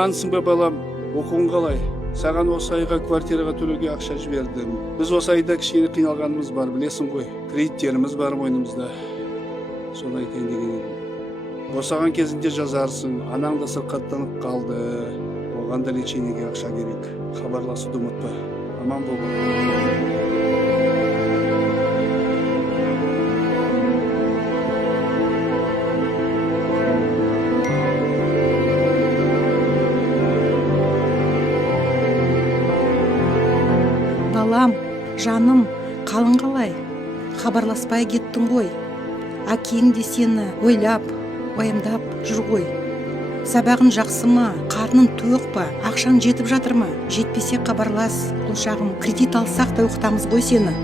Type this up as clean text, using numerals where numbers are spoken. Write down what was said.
амансың ба балам? Оқуың қалай? Саған осы айға квартираға төлеуге ақша жібердім. Біз осы айда кішкене қиналғанымыз бар, білесің ғой. Кредиттеріміз бар мойнымызда. Соны айтайын деген едім. Босаған кезінде жазарсың, анаң да сырқаттанып қалды. Оған да лечениеге ақша керек. Хабарласуды ұмытпа. Аман бол. Балам, жаным, қалың қалай? Хабарласпай кеттің ғой. Әкең де сені ойлап, уайымдап жүр ғой. Сабағың жақсы ма? Қарның тоқ па? Ақшаң жетіп жатыр ма? Жетпесе хабарлас, құлшағым, кредит алсақ та оқытамыз ғой сені.